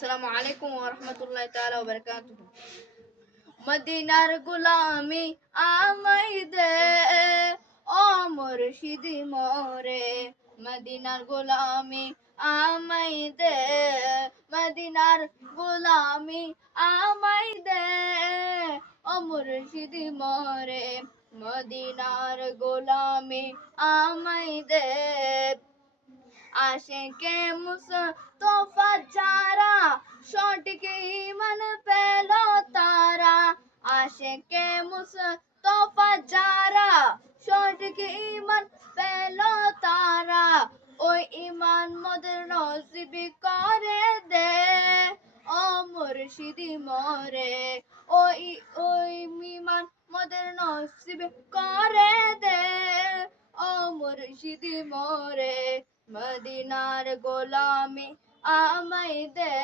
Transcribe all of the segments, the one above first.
আসসালামু আলাইকুম ওয়া রাহমাতুল্লাহি তাআলা ওয়া বারাকাতুহু। মদিনার গোলামি আমায় দে, ও মুর্শিদি মোরে। মদিনার গোলামি আমায় দে, মদিনার গোলামি আমায় দে, ও মুর্শিদি মোরে। মদিনার গোলামি আমায় দে। আশিকে মুস্তফা যারা সঠিক ঈমান পেল তারা। আশিকে মুস্তফা যারা সঠিক ঈমান পেল তারা। ওই ঈমান মোদের নসিব করে দে, ও মুর্শিদি মোরে। ওই ওই ঈমান মোদের নসিব করে দে, ও মুর্শিদি মোরে। মদিনার গোলামি আমায় দে।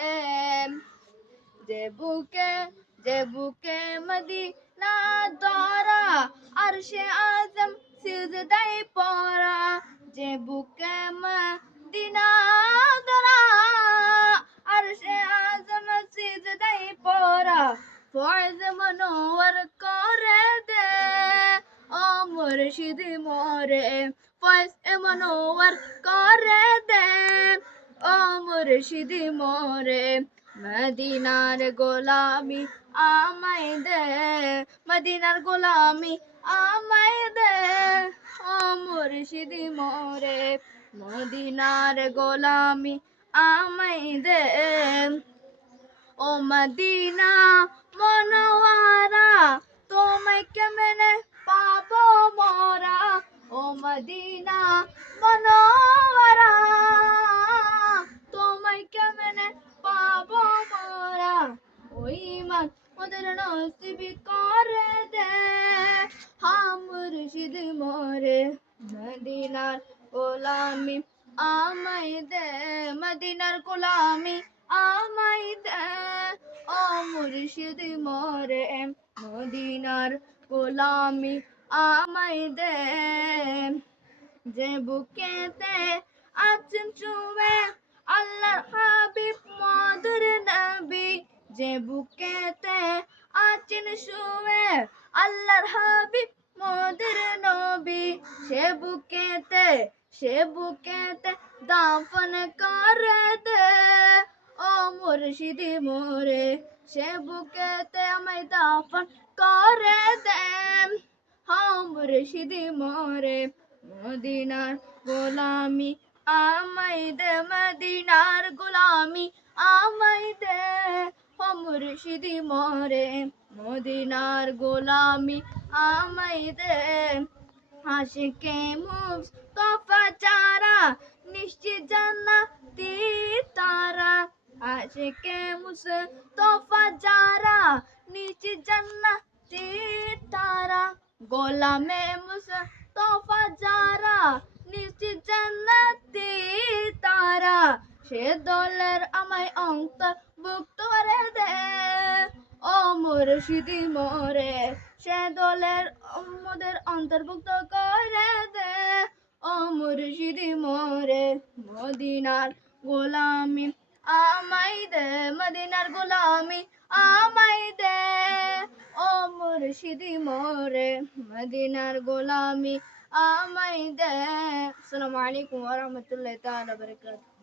যে বুকে মদিনা ধরা, আরশে আজম সিজদায় পড়া। যে বুকে মদিনা ধরা, আরশে আজম সিজদায় পড়া। ফয়েজ মনোয়ার করে দে, ও মুর্শিদি মোরে। ফয়েজ মনোয়ার করে দে, ও মুর্শিদি মোরে। মদিনার গোলামি আমায় দে, মদিনার গোলামি আমায় দে, ও মুর্শিদি মোরে। মদিনার গোলামি আমায় দে। ও মদিনা মনোয়ারা, তোমায় কেমনে পাবো মোরা। ও মদিনা মনোয়ারা, তোমায় কেমনে পাবো মোরা। ওই ঈমান মোদের নসিব করে দে, হা মুর্শিদ মোরে। মদিনার গোলামি আমায় দে, মদিনার গোলামি আমায় দে, ও মুর্শিদ মোরে। মদিনার গোলামি আমায় দে। যে বুকেতে আছেন শুয়ে আল্লাহর হাবিব মধুর নবী। যে বুকেতে আছেন শুয়ে আল্লাহর হাবিব মধুর নবী। সে বুকেতে দাফন করে দে, ও মুর্শিদি মোরে। সে বুকেতে আমায় দাফন করে দে, হা মুর্শিদি মোরে। মদিনার গোলামি আমায় দে, মদিনার গোলামি আমায় দে, ও মুর্শিদি মোরে। মদিনার গোলামি আমায় দে। আশিকে মুস্তফা যারা নিশ্চিত জান্নাতি তারা। আশিকে মুস্তফা যারা নিশ্চিত জান্নাতি তারা। গোলামে মুস্তফা যারা নিশ্চিত জান্নাতি তারা। সে দলের আমায় অন্তর্ভুক্ত করে দে, ও মুর্শিদি মোরে। সে দলের মোদের অন্তর্ভুক্ত করে দে, ও মুর্শিদি মোরে। মদিনার গোলামি আমায় দে, মদিনার গোলামি আমায় দে, ও মুর্শিদি মোরে। মদিনার গোলামি আমায় দে। আসসালামু আলাইকুম ওয়া রাহমাতুল্লাহি তাআলা ওয়া বারাকাতুহু।